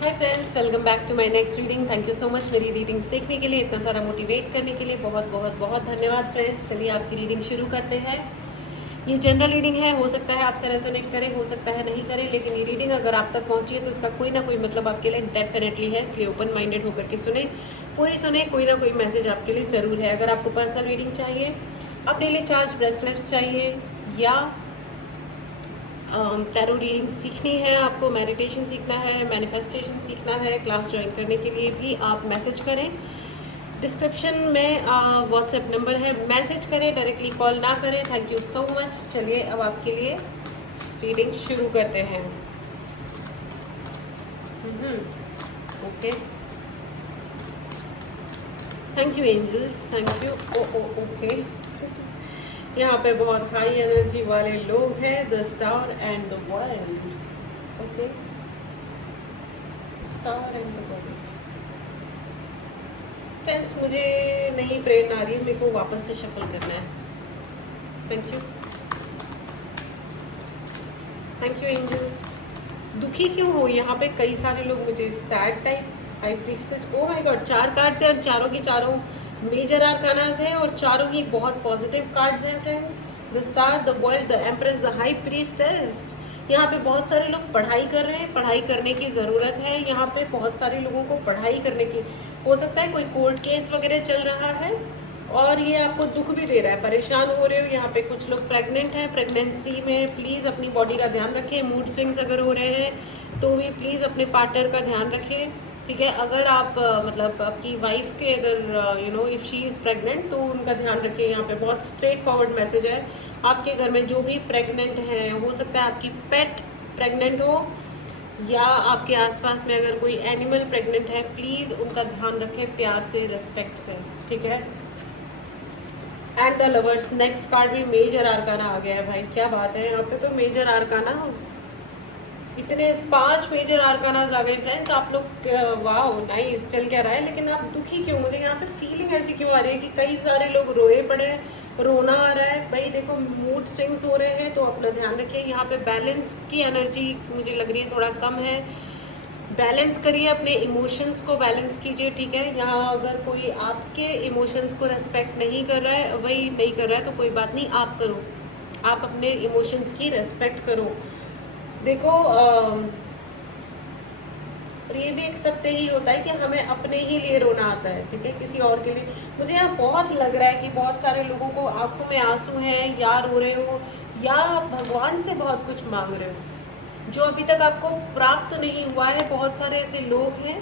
Hi friends, welcome back to my next reading. Thank you so much मेरी readings देखने के लिए, इतना सारा मोटिवेट करने के लिए बहुत बहुत बहुत धन्यवाद फ्रेंड्स। चलिए आपकी रीडिंग शुरू करते हैं। ये जनरल रीडिंग है, हो सकता है आपसे रेजोनेट करे, हो सकता है नहीं करे, लेकिन ये रीडिंग अगर आप तक पहुंची है तो इसका कोई ना कोई मतलब आपके लिए डेफिनेटली है, इसलिए ओपन माइंडेड होकर के सुने, पूरी सुने, कोई ना कोई मैसेज आपके लिए ज़रूर है। अगर आपको पर्सनल रीडिंग चाहिए, अपने लिए चार्ज ब्रेसलेट्स चाहिए, या टैरो रीडिंग सीखनी है, आपको मेडिटेशन सीखना है, मैनिफेस्टेशन सीखना है, क्लास ज्वाइन करने के लिए भी आप मैसेज करें। डिस्क्रिप्शन में व्हाट्सएप नंबर है, मैसेज करें, डायरेक्टली कॉल ना करें। Thank you so much. चलिए अब आपके लिए रीडिंग शुरू करते हैं। Okay, thank you angels, thank you. Oh okay, यहाँ पे बहुत हाई एनर्जी वाले लोग हैं। The star and the world. Okay, star and the world. Friends, मुझे नहीं प्रेरणा आ रही है, मेरे को वापस से शफल करना है। Thank you, thank you angels. दुखी क्यों हो? यहाँ पे कई सारे लोग मुझे sad type, high priestess, oh my God, 4 cards हैं और चारों की चारों मेजर आर्कानास हैं और चारों ही बहुत पॉजिटिव कार्ड्स हैं friends. The star, the world, the empress, the high priestess. यहाँ पे बहुत सारे लोग पढ़ाई कर रहे हैं, पढ़ाई करने की ज़रूरत है। यहाँ पे बहुत सारे लोगों को पढ़ाई करने की, हो सकता है कोई कोर्ट केस वगैरह चल रहा है और ये आपको दुख भी दे रहा है, परेशान हो रहे हो। यहाँ पे कुछ लोग प्रेग्नेंट हैं, प्रेगनेंसी में प्लीज़ अपनी बॉडी का ध्यान रखें। मूड स्विंग्स अगर हो रहे हैं तो भी प्लीज़ अपने पार्टनर का ध्यान रखें, ठीक है। अगर आप मतलब आपकी वाइफ के अगर इफ़ शी इज़ प्रेग्नेंट तो उनका ध्यान रखें। यहाँ पे बहुत स्ट्रेट फॉरवर्ड मैसेज है। आपके घर में जो भी प्रेग्नेंट हैं, हो सकता है आपकी पेट प्रेग्नेंट हो या आपके आसपास में अगर कोई एनिमल प्रेग्नेंट है, प्लीज़ उनका ध्यान रखें प्यार से, रिस्पेक्ट से, ठीक है। And the lovers, next card भी मेजर आर्काना आ गया है भाई, क्या बात है। यहाँ पे तो मेजर आर्काना, इतने 5 मेजर आर्कानाज आ गए फ्रेंड्स। आप लोग वाह नाइस, चल क्या रहा है, लेकिन आप दुखी क्यों? मुझे यहाँ पे फीलिंग ऐसी क्यों आ रही है कि कई सारे लोग रोए पड़े हैं, रोना आ रहा है भाई। देखो मूड स्विंग्स हो रहे हैं तो अपना ध्यान रखिए। यहाँ पे बैलेंस की एनर्जी मुझे लग रही है थोड़ा कम है। बैलेंस करिए, अपने इमोशंस को बैलेंस कीजिए, ठीक है। यहाँ अगर कोई आपके इमोशंस को रेस्पेक्ट नहीं कर रहा है, वही नहीं कर रहा है तो कोई बात नहीं, आप करो, आप अपने इमोशंस की रेस्पेक्ट करो। देखो ये भी एक सत्य ही होता है कि हमें अपने ही लिए रोना आता है, ठीक है, किसी और के लिए। मुझे यहाँ बहुत लग रहा है कि बहुत सारे लोगों को आंखों में आंसू हैं, या रो रहे हो या भगवान से बहुत कुछ मांग रहे हो जो अभी तक आपको प्राप्त नहीं हुआ है। बहुत सारे ऐसे लोग हैं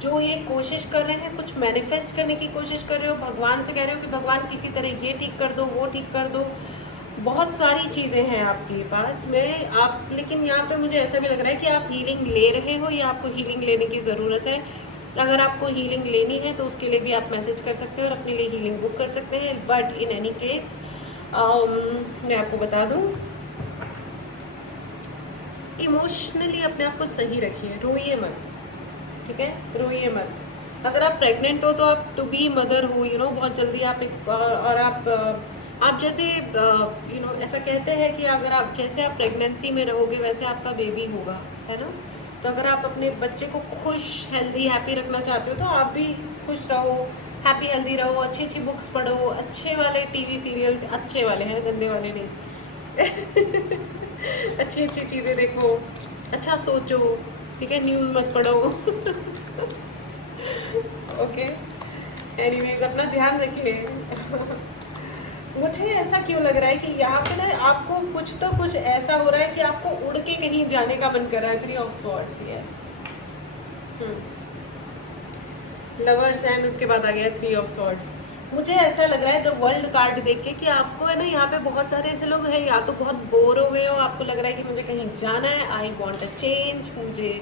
जो ये कोशिश कर रहे हैं, कुछ मैनिफेस्ट करने की कोशिश कर रहे हो, भगवान से कह रहे हो कि भगवान किसी तरह ये ठीक कर दो, वो ठीक कर दो। बहुत सारी चीज़ें हैं आपके पास में, आप, लेकिन यहाँ पे मुझे ऐसा भी लग रहा है कि आप हीलिंग ले रहे हो या आपको हीलिंग लेने की ज़रूरत है। अगर आपको हीलिंग लेनी है तो उसके लिए भी आप मैसेज कर सकते हैं और अपने लिए हीलिंग बुक कर सकते हैं। बट इन एनी केस मैं आपको बता दूँ, इमोशनली अपने आप को सही रखिए, रोइए मत, ठीक है, रोइए मत। अगर आप प्रेग्नेंट हो तो आप टू बी मदर हो, बहुत जल्दी आप एक, और आप जैसे ऐसा कहते हैं कि अगर आप जैसे आप प्रेगनेंसी में रहोगे वैसे आपका बेबी होगा, है ना। तो अगर आप अपने बच्चे को खुश, हेल्दी, हैप्पी रखना चाहते हो तो आप भी खुश रहो, हैप्पी हेल्दी रहो, अच्छी अच्छी बुक्स पढ़ो, अच्छे वाले टीवी सीरियल्स, अच्छे वाले हैं, गंदे वाले नहीं अच्छी अच्छी चीज़ें देखो, अच्छा सोचो, ठीक है, न्यूज़ मत पढ़ो ओके, एनीवेज अपना ध्यान रखिए मुझे ऐसा क्यों लग रहा है कि यहाँ पे ना आपको कुछ तो कुछ ऐसा हो रहा है कि आपको उड़ के कहीं जाने का मन कर रहा है। 3 of swords, yes, lovers and उसके बाद आ गया 3 ऑफ स्वॉर्ड्स। मुझे ऐसा लग रहा है द वर्ल्ड कार्ड देख के कि आपको है ना, यहाँ पे बहुत सारे ऐसे लोग हैं, या तो बहुत बोर हो गए हो, आपको लग रहा है कि मुझे कहीं जाना है, आई वॉन्ट अ चेंज, मुझे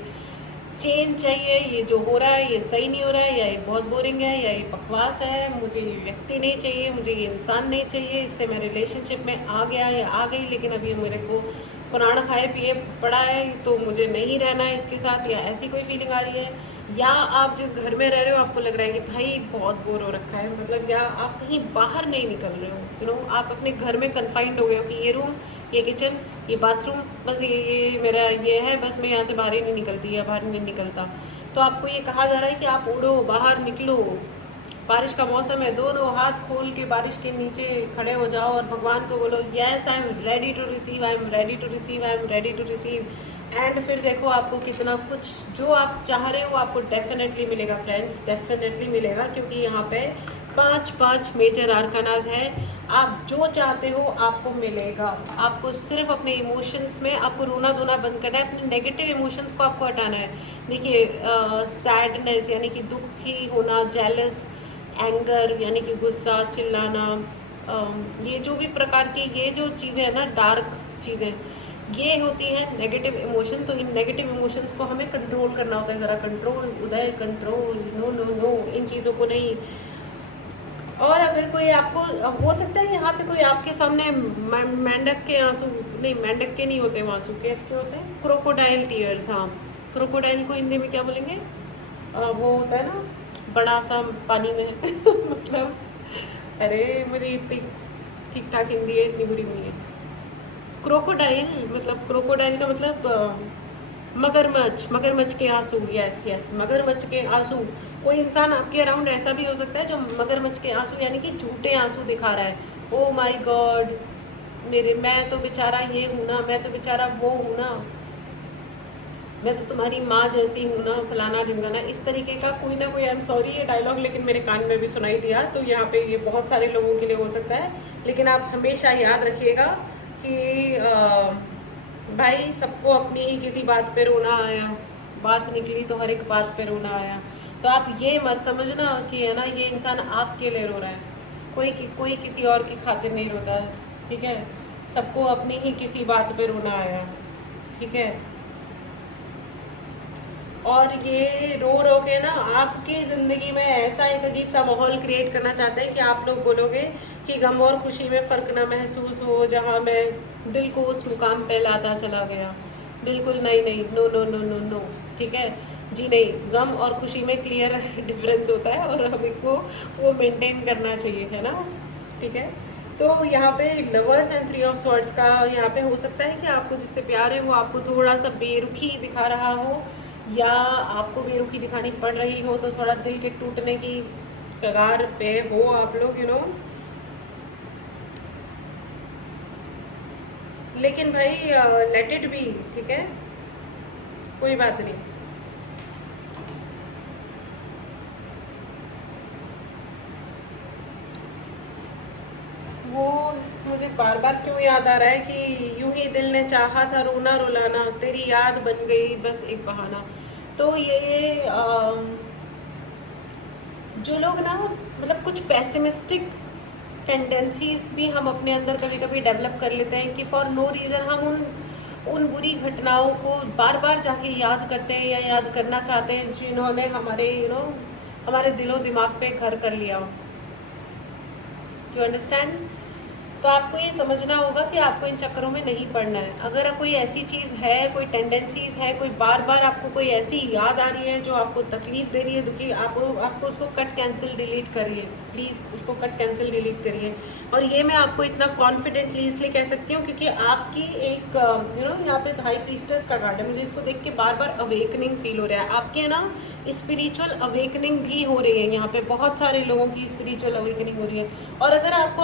चेंज चाहिए, ये जो हो रहा है ये सही नहीं हो रहा है, या ये बहुत बोरिंग है, या ये बकवास है, मुझे ये व्यक्ति नहीं चाहिए, मुझे ये इंसान नहीं चाहिए, इससे मैं रिलेशनशिप में आ गया या आ गई, लेकिन अभी मेरे को प्राण खाए पिए पड़ा है तो मुझे नहीं रहना है इसके साथ, या ऐसी कोई फीलिंग आ रही है, या आप जिस घर में रह रहे हो आपको लग रहा है कि भाई बहुत बोर हो रखा है, मतलब या आप कहीं बाहर नहीं निकल रहे हो, आप अपने घर में कन्फाइंड हो गए हो कि ये रूम, ये किचन, ये बाथरूम, बस ये मेरा ये है, बस मैं यहाँ से बाहर ही नहीं निकलती या बाहर नहीं निकलता। तो आपको ये कहा जा रहा है कि आप उड़ो, बाहर निकलो, बारिश का मौसम है, दोनों हाथ खोल के बारिश के नीचे खड़े हो जाओ और भगवान को बोलो yes I am ready to receive, I am ready to receive, I am ready to receive. And फिर देखो आपको कितना कुछ जो आप चाह रहे हो आपको डेफिनेटली मिलेगा फ्रेंड्स, डेफिनेटली मिलेगा, क्योंकि यहाँ पे 5 मेजर आर्कानाज है। आप जो चाहते हो आपको मिलेगा। आपको सिर्फ अपने इमोशंस में आपको रोना धोना बंद करना है, अपने नेगेटिव इमोशंस को आपको हटाना है। देखिए सैडनेस यानी कि दुखी होना, जेलस, एंगर यानी कि गुस्सा, चिल्लाना, ये जो भी प्रकार की ये जो चीज़ें हैं ना, डार्क चीज़ें, ये होती है नेगेटिव इमोशन। तो इन नेगेटिव इमोशंस को हमें कंट्रोल करना होता है, ज़रा कंट्रोल उदय, कंट्रोल, नो नो नो, इन चीज़ों को नहीं। और अगर कोई आपको हो सकता है यहाँ पे कोई आपके सामने मेंढक के आंसू, नहीं मेंढक के नहीं होते, आंसू कैसे होते हैं, क्रोकोडाइल टीयर्स। हाँ, क्रोकोडाइल को हिंदी में क्या बोलेंगे, वो होता है ना बड़ा सा पानी में मतलब अरे मेरी इतनी ठीक ठाक हिंदी है, इतनी बुरी नहीं है। क्रोकोडाइल मतलब, क्रोकोडाइल का मतलब मगरमच्छ, मगरमच्छ के आंसू, यस यस, मगरमच्छ के आंसू। कोई इंसान आपके अराउंड ऐसा भी हो सकता है जो मगरमच्छ के आंसू यानी कि झूठे आंसू दिखा रहा है। ओ माय गॉड, मेरे मैं तो बेचारा ये हूँ ना, मैं तो बेचारा वो हूँ ना, मैं तो तुम्हारी माँ जैसी हूँ ना, फलाना ढिमकाना, इस तरीके का कोई ना कोई, आई एम सॉरी ये डायलॉग लेकिन मेरे कान में भी सुनाई दिया, तो यहाँ पे ये बहुत सारे लोगों के लिए हो सकता है। लेकिन आप हमेशा याद रखिएगा कि भाई सबको अपनी ही किसी बात पे रोना आया, बात निकली तो हर एक बात पे रोना आया। तो आप ये मत समझना कि है ना ये इंसान आपके लिए रो रहा है, कोई किसी और की खातिर नहीं रोता है, ठीक है। सबको अपनी ही किसी बात पे रोना आया, ठीक है। और ये रो रो के ना आपकी ज़िंदगी में ऐसा एक अजीब सा माहौल क्रिएट करना चाहते हैं कि आप लोग बोलोगे कि गम और खुशी में फ़र्क ना महसूस हो, जहाँ मैं दिल को उस मुकाम पे लाता चला गया। बिल्कुल नहीं नहीं, no no no no no, ठीक है जी, नहीं। गम और खुशी में क्लियर डिफरेंस होता है और हमें को वो मेंटेन करना चाहिए, है ना, ठीक है। तो यहाँ पे लवर्स एंड 3 ऑफ स्वॉर्ड्स का यहाँ पे हो सकता है कि आपको जिससे प्यार है वो आपको थोड़ा सा बेरुखी दिखा रहा हो, या आपको बेरुखी दिखानी पड़ रही हो, तो थोड़ा दिल के टूटने की कगार पे हो आप लोग, लेकिन भाई लेट इट बी, ठीक है, कोई बात नहीं। वो मुझे बार बार क्यों याद आ रहा है कि यूं ही दिल ने चाहा था रोना रुलाना, तेरी याद बन गई बस एक बहाना। तो ये जो लोग ना मतलब कुछ पैसिमिस्टिक टेंडेंसीज भी हम अपने अंदर कभी कभी डेवलप कर लेते हैं कि फॉर नो रीज़न हम उन बुरी घटनाओं को बार बार जाके याद करते हैं या याद करना चाहते हैं जिन्होंने हमारे हमारे दिलो दिमाग पे घर कर लिया। You understand. तो आपको ये समझना होगा कि आपको इन चक्करों में नहीं पड़ना है। अगर कोई ऐसी चीज़ है, कोई टेंडेंसीज है, कोई बार बार आपको कोई ऐसी याद आ रही है जो आपको तकलीफ दे रही है, दुखी, आपको उसको कट कैंसिल डिलीट करिए, प्लीज़ उसको कट कैंसिल डिलीट करिए। और ये मैं आपको इतना कॉन्फिडेंटली इसलिए कह सकती हूँ क्योंकि आपकी एक यहाँ पे हाई प्रीस्टेस का कार्ड है, मुझे इसको देख के बार बार अवेकनिंग फील हो रहा है। आपके ना स्पिरिचुअल अवेकनिंग भी हो रही है, यहाँ पे बहुत सारे लोगों की स्पिरिचुअल अवेकनिंग हो रही है। और अगर आपको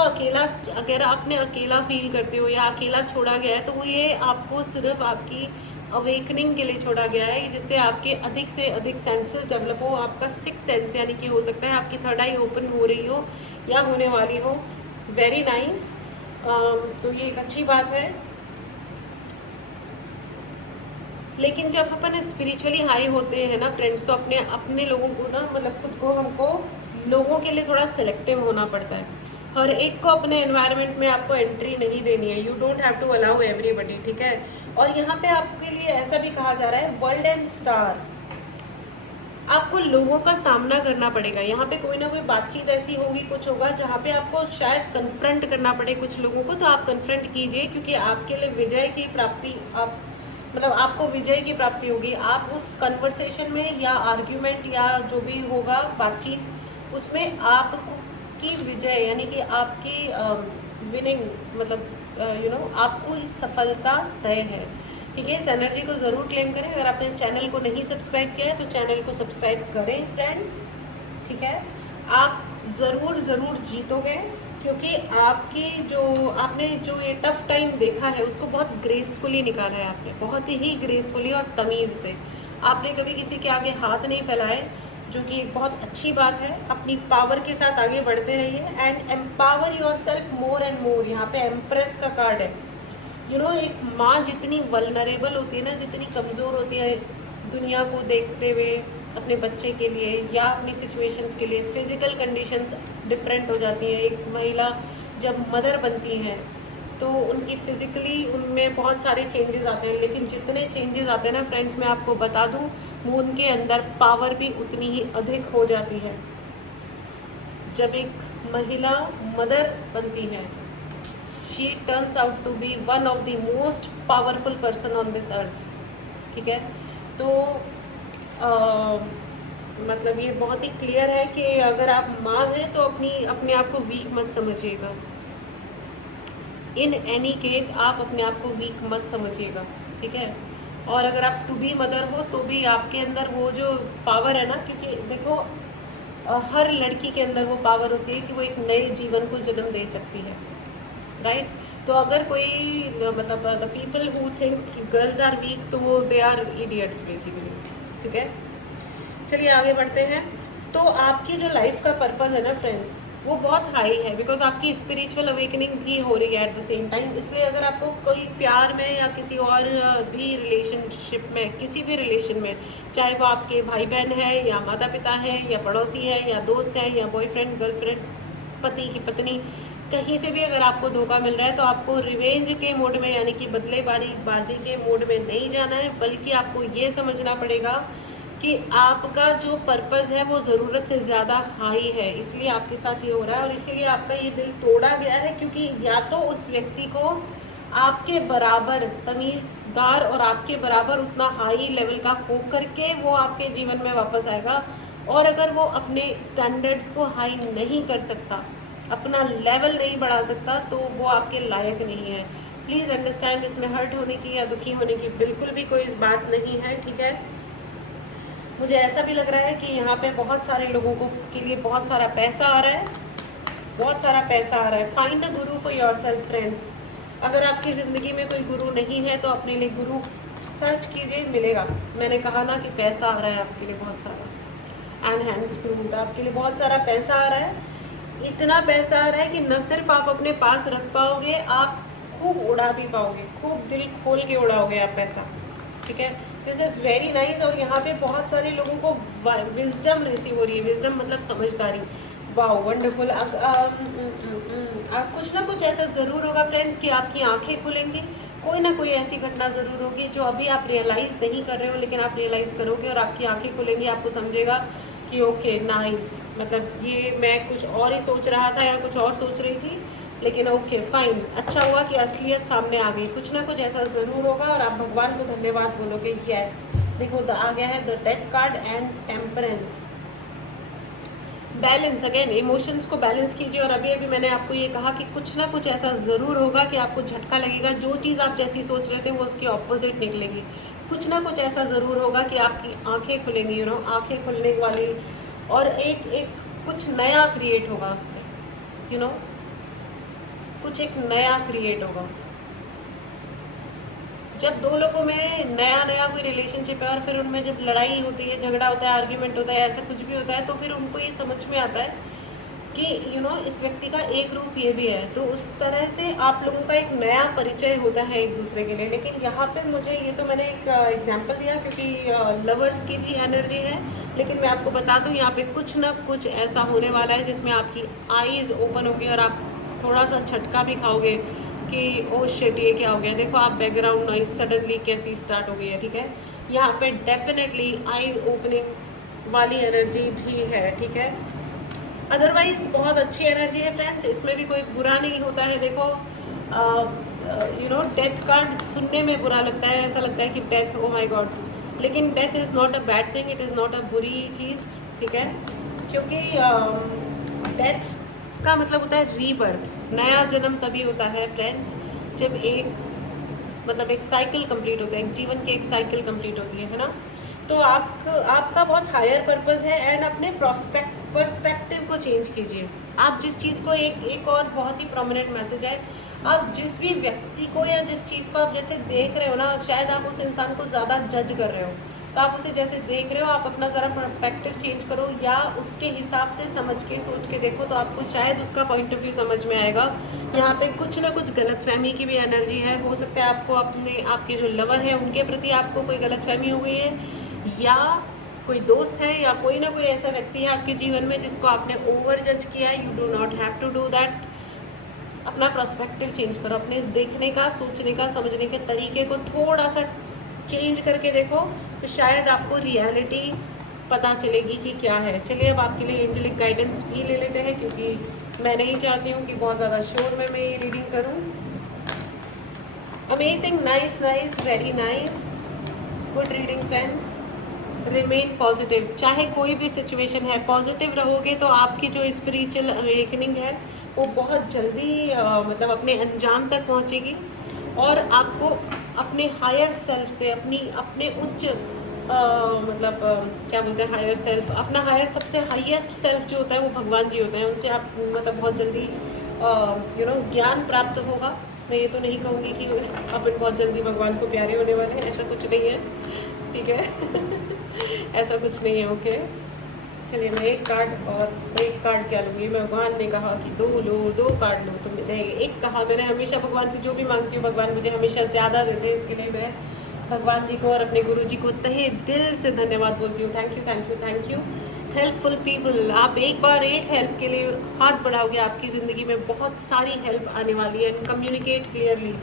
अगर आपने अकेला फील करते हो या अकेला छोड़ा गया है, तो वो ये आपको सिर्फ आपकी अवेकनिंग के लिए छोड़ा गया है, जिससे आपके अधिक से अधिक सेंसेस डेवलप हो। आपका 6 सेंस यानी कि हो सकता है आपकी 3rd आई ओपन हो रही हो या होने वाली हो। Very nice. तो ये एक अच्छी बात है। लेकिन जब अपन स्पिरिचुअली हाई होते हैं ना फ्रेंड्स, तो अपने अपने लोगों को ना मतलब खुद को हमको लोगों के लिए थोड़ा सिलेक्टिव होना पड़ता है। हर एक को अपने एनवायरनमेंट में आपको एंट्री नहीं देनी है। You don't have to allow everybody, ठीक है। और यहाँ पे आपके लिए ऐसा भी कहा जा रहा है वर्ल्ड एंड स्टार, आपको लोगों का सामना करना पड़ेगा। यहाँ पे कोई ना कोई बातचीत ऐसी होगी, कुछ होगा जहाँ पे आपको शायद कन्फ्रंट करना पड़े कुछ लोगों को, तो आप कन्फ्रंट कीजिए, क्योंकि आपके लिए विजय की प्राप्ति, आप मतलब आपको विजय की प्राप्ति होगी। आप उस कन्वर्सेशन में या आर्ग्यूमेंट या जो भी होगा बातचीत, उसमें आपको की विजय यानी कि आपकी विनिंग, मतलब आपको सफलता तय है। ठीक है, इस एनर्जी को ज़रूर क्लेम करें। अगर आपने चैनल को नहीं सब्सक्राइब किया है तो चैनल को सब्सक्राइब करें फ्रेंड्स। ठीक है, आप ज़रूर ज़रूर जीतोगे, क्योंकि आपकी जो आपने जो ये टफ टाइम देखा है उसको बहुत ग्रेसफुली निकाला है आपने, बहुत ही ग्रेसफुली और तमीज़ से। आपने कभी किसी के आगे हाथ नहीं फैलाए, जो कि एक बहुत अच्छी बात है। अपनी पावर के साथ आगे बढ़ते रहिए and empower your self more and more. यहाँ पे एम्प्रेस का कार्ड है। एक माँ जितनी वल्नरेबल होती है ना, जितनी कमज़ोर होती है दुनिया को देखते हुए अपने बच्चे के लिए या अपनी सिचुएशंस के लिए, फिज़िकल कंडीशंस डिफरेंट हो जाती हैं। एक महिला जब मदर बनती हैं तो उनकी फ़िज़िकली उनमें बहुत सारे चेंजेस आते हैं, लेकिन जितने चेंजेस आते हैं ना फ्रेंड्स, मैं आपको बता दूं, वो उनके अंदर पावर भी उतनी ही अधिक हो जाती है। जब एक महिला मदर बनती है, she turns out to be one of the most powerful person on this earth। ठीक है, तो मतलब ये बहुत ही क्लियर है कि अगर आप माँ हैं तो अपने आप को वीक मत समझिएगा। इन एनी केस आप अपने आप को वीक मत समझिएगा। ठीक है, और अगर आप टू बी मदर हो तो भी आपके अंदर वो जो पावर है ना, क्योंकि देखो हर लड़की के अंदर वो पावर होती है कि वो एक नए जीवन को जन्म दे सकती है, राइट। तो अगर कोई मतलब the people who think girls are weak, तो वो दे आर इडियट्स बेसिकली। ठीक है, चलिए आगे बढ़ते हैं। तो आपकी जो लाइफ का पर्पस है ना फ्रेंड्स, वो बहुत हाई है, बिकॉज आपकी स्पिरिचुअल अवेकनिंग भी हो रही है एट द सेम टाइम। इसलिए अगर आपको कोई प्यार में या किसी और भी रिलेशनशिप में, किसी भी रिलेशन में, चाहे वो आपके भाई बहन है या माता पिता है या पड़ोसी है या दोस्त है या बॉयफ्रेंड गर्लफ्रेंड, पति की पत्नी, कहीं से भी अगर आपको धोखा मिल रहा है तो आपको रिवेंज के मोड में यानी कि बाजी के मोड में नहीं जाना है, बल्कि आपको ये समझना पड़ेगा कि आपका जो पर्पस है वो ज़रूरत से ज़्यादा हाई है, इसलिए आपके साथ ये हो रहा है। और इसीलिए आपका ये दिल तोड़ा गया है, क्योंकि या तो उस व्यक्ति को आपके बराबर तमीज़दार और आपके बराबर उतना हाई लेवल का हो करके वो आपके जीवन में वापस आएगा, और अगर वो अपने स्टैंडर्ड्स को हाई नहीं कर सकता, अपना लेवल नहीं बढ़ा सकता, तो वो आपके लायक नहीं है। प्लीज़ अंडरस्टैंड, इसमें हर्ट होने की या दुखी होने की बिल्कुल भी कोई इस बात नहीं है। ठीक है, मुझे ऐसा भी लग रहा है कि यहाँ पे बहुत सारे लोगों को के लिए बहुत सारा पैसा आ रहा है, बहुत सारा पैसा आ रहा है। Find a Guru for your self friends. अगर आपकी ज़िंदगी में कोई गुरु नहीं है तो अपने लिए गुरु सर्च कीजिए, मिलेगा। मैंने कहा ना कि पैसा आ रहा है आपके लिए बहुत सारा, एंड हैंड्स प्रूव्ड, आपके लिए बहुत सारा पैसा आ रहा है। इतना पैसा आ रहा है कि न सिर्फ आप अपने पास रख पाओगे, आप खूब उड़ा भी पाओगे, खूब दिल खोल के उड़ाओगे आप पैसा। ठीक है, दिस इज़ वेरी नाइस। और यहाँ पे बहुत सारे लोगों को विजडम रिसीव हो रही है। विजडम मतलब समझदारी। वाह, वंडरफुल। कुछ ना कुछ ऐसा ज़रूर होगा फ्रेंड्स कि आपकी आंखें खुलेंगी, कोई ना कोई ऐसी घटना ज़रूर होगी जो अभी आप रियलाइज़ नहीं कर रहे हो, लेकिन आप रियलाइज़ करोगे और आपकी आंखें खुलेंगी। आपको समझेगा कि ओके नाइस, मतलब ये मैं कुछ और ही सोच रहा था या कुछ और सोच रही थी, लेकिन ओके फाइन, अच्छा हुआ कि असलियत सामने आ गई। कुछ ना कुछ ऐसा ज़रूर होगा और आप भगवान को धन्यवाद बोलोगे। यस, देखो आ गया है the death card and temperance. Balance, again emotions को बैलेंस कीजिए। और अभी अभी मैंने आपको ये कहा कि कुछ ना कुछ ऐसा ज़रूर होगा कि आपको झटका लगेगा। जो चीज़ आप जैसी सोच रहे थे वो उसकी ऑपोजिट निकलेगी। कुछ ना कुछ ऐसा ज़रूर होगा कि आपकी आंखें खुलेंगी, आंखें खुलने वाली, और एक एक कुछ नया क्रिएट होगा उससे, कुछ एक नया क्रिएट होगा। जब दो लोगों में नया नया कोई रिलेशनशिप है और फिर उनमें जब लड़ाई होती है, झगड़ा होता है, आर्ग्यूमेंट होता है, ऐसा कुछ भी होता है, तो फिर उनको ये समझ में आता है कि इस व्यक्ति का एक रूप ये भी है। तो उस तरह से आप लोगों का एक नया परिचय होता है एक दूसरे के लिए। लेकिन यहाँ पे मुझे ये तो मैंने एक एग्जांपल दिया क्योंकि लवर्स की भी एनर्जी है, लेकिन मैं आपको बता दूँ यहाँ पे कुछ ना कुछ ऐसा होने वाला है जिसमें आपकी आईज़ ओपन होंगी और आप थोड़ा सा झटका भी खाओगे कि ओ शिट, ये क्या हो गया। देखो आप बैकग्राउंड नॉइज सडनली कैसी स्टार्ट हो गई है। ठीक है, यहाँ पे डेफिनेटली आईज ओपनिंग वाली एनर्जी भी है, ठीक है। अदरवाइज बहुत अच्छी एनर्जी है फ्रेंड्स, इसमें भी कोई बुरा नहीं होता है। देखो डेथ कार्ड सुनने में बुरा लगता है, ऐसा लगता है कि डेथ, ओ माय गॉड, लेकिन death is not a bad thing, it is not a बुरी चीज़, ठीक है। क्योंकि डेथ का मतलब होता है रीबर्थ, नया जन्म तभी होता है फ्रेंड्स जब एक साइकिल कंप्लीट होता है, एक जीवन की एक साइकिल कंप्लीट होती है ना। तो आपका बहुत हायर पर्पस है, एंड अपने पर्सपेक्टिव को चेंज कीजिए। आप जिस चीज़ को एक और बहुत ही प्रोमिनेंट मैसेज है, आप जिस भी व्यक्ति को या जिस चीज़ को आप जैसे देख रहे हो ना, शायद आप उस इंसान को ज़्यादा जज कर रहे हो, तो आप उसे जैसे देख रहे हो, आप अपना ज़रा पर्सपेक्टिव चेंज करो या उसके हिसाब से समझ के सोच के देखो, तो आपको शायद उसका पॉइंट ऑफ व्यू समझ में आएगा। यहाँ पे कुछ ना कुछ गलतफहमी की भी एनर्जी है, हो सकता है आपको आपके जो लवर है उनके प्रति आपको कोई गलतफहमी हो गई है, या कोई दोस्त है, या कोई ना कोई ऐसा व्यक्ति है आपके जीवन में जिसको आपने ओवर जज किया है। You do not have to do that. अपना पर्सपेक्टिव चेंज करो, अपने देखने का, सोचने का, समझने के तरीके को थोड़ा सा चेंज करके देखो, तो शायद आपको रियलिटी पता चलेगी कि क्या है। चलिए अब आपके लिए एंजेलिक गाइडेंस भी ले लेते हैं, क्योंकि मैं नहीं चाहती हूँ कि बहुत ज़्यादा शोर में मैं ये रीडिंग करूँ। Amazing, nice nice, very nice, good reading friends. Remain positive, चाहे कोई भी सिचुएशन है, पॉजिटिव रहोगे तो आपकी जो स्पिरिचुअल अवेकनिंग है वो बहुत जल्दी अपने अंजाम तक पहुंचेगी, और आपको अपने हायर सेल्फ से, अपने उच्च क्या बोलते हैं हायर सेल्फ, अपना हायर सबसे हाईएस्ट सेल्फ जो होता है वो भगवान जी होते हैं, उनसे आप बहुत जल्दी ज्ञान प्राप्त होगा। मैं ये तो नहीं कहूँगी कि अपन बहुत जल्दी भगवान को प्यारे होने वाले हैं, ऐसा कुछ नहीं है, ठीक है। ऐसा कुछ नहीं है, ओके। चलिए मैं एक कार्ड क्या लूँगी, मैं भगवान ने कहा कि 2 लो, 2 कार्ड लो, तो मैंने एक कहा। मैंने हमेशा भगवान से जो भी मांगती हूँ भगवान मुझे हमेशा ज़्यादा देते हैं, इसके लिए मैं भगवान जी को और अपने गुरु जी को तहे दिल से धन्यवाद बोलती हूँ। Thank you, thank you, thank you. Helpful people, आप एक बार एक हेल्प के लिए हाथ बढ़ाओगे, आपकी ज़िंदगी में बहुत सारी हेल्प आने वाली है। एंड कम्युनिकेट क्लियरली,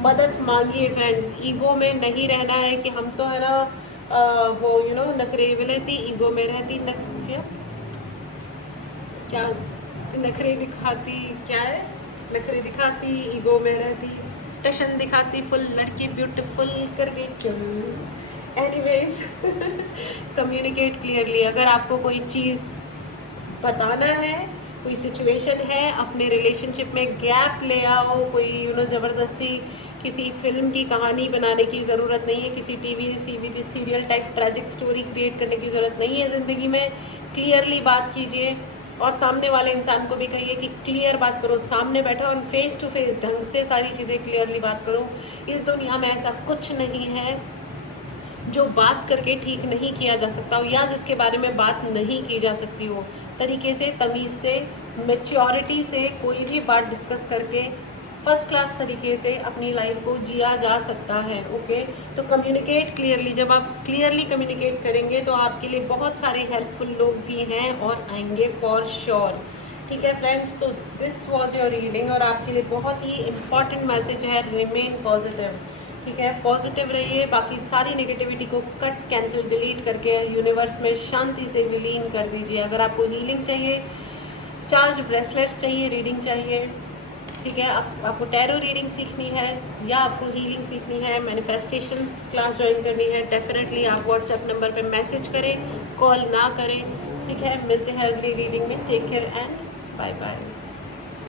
मदद मांगिए फ्रेंड्स, ईगो में नहीं रहना है कि हम तो है ना वो नखरेबलती ईगो में रहती, क्या नखरे दिखाती, क्या है, नखरे दिखाती ईगो में रहती, टशन दिखाती फुल लड़की ब्यूटीफुल करके चल। Anyways communicate clearly. अगर आपको कोई चीज़ बताना है, कोई सिचुएशन है, अपने रिलेशनशिप में गैप ले आओ, कोई ज़बरदस्ती किसी फिल्म की कहानी बनाने की ज़रूरत नहीं है, किसी TV serial type tragic story create करने की ज़रूरत नहीं है ज़िंदगी में। क्लियरली बात कीजिए, और सामने वाले इंसान को भी कहिए कि क्लियर बात करो, सामने बैठो और फेस टू फेस ढंग से सारी चीज़ें क्लियरली बात करो। इस दुनिया में ऐसा कुछ नहीं है जो बात करके ठीक नहीं किया जा सकता हो, या जिसके बारे में बात नहीं की जा सकती हो। तरीके से, तमीज़ से, मैच्योरिटी से कोई भी बात डिस्कस करके फर्स्ट क्लास तरीके से अपनी लाइफ को जिया जा सकता है, ओके। तो कम्युनिकेट क्लियरली, जब आप क्लियरली कम्युनिकेट करेंगे तो आपके लिए बहुत सारे हेल्पफुल लोग भी हैं और आएंगे फॉर श्योर, ठीक है फ्रेंड्स। तो दिस वॉज योर रीडिंग, और आपके लिए बहुत ही इम्पॉर्टेंट मैसेज है, रिमेन पॉजिटिव, ठीक है। पॉजिटिव रहिए, बाकी सारी नेगेटिविटी को कट, कैंसिल, डिलीट करके यूनिवर्स में शांति से विलीन कर दीजिए। अगर आपको हीलिंग चाहिए, चार्ज ब्रेसलेट्स चाहिए, रीडिंग चाहिए, ठीक है, आपको टैरो रीडिंग सीखनी है या आपको हीलिंग सीखनी है, मैनिफेस्टेशंस क्लास ज्वाइन करनी है, डेफिनेटली आप व्हाट्सएप नंबर पे मैसेज करें, कॉल ना करें, ठीक है। मिलते हैं अगली रीडिंग में। Take care and bye bye.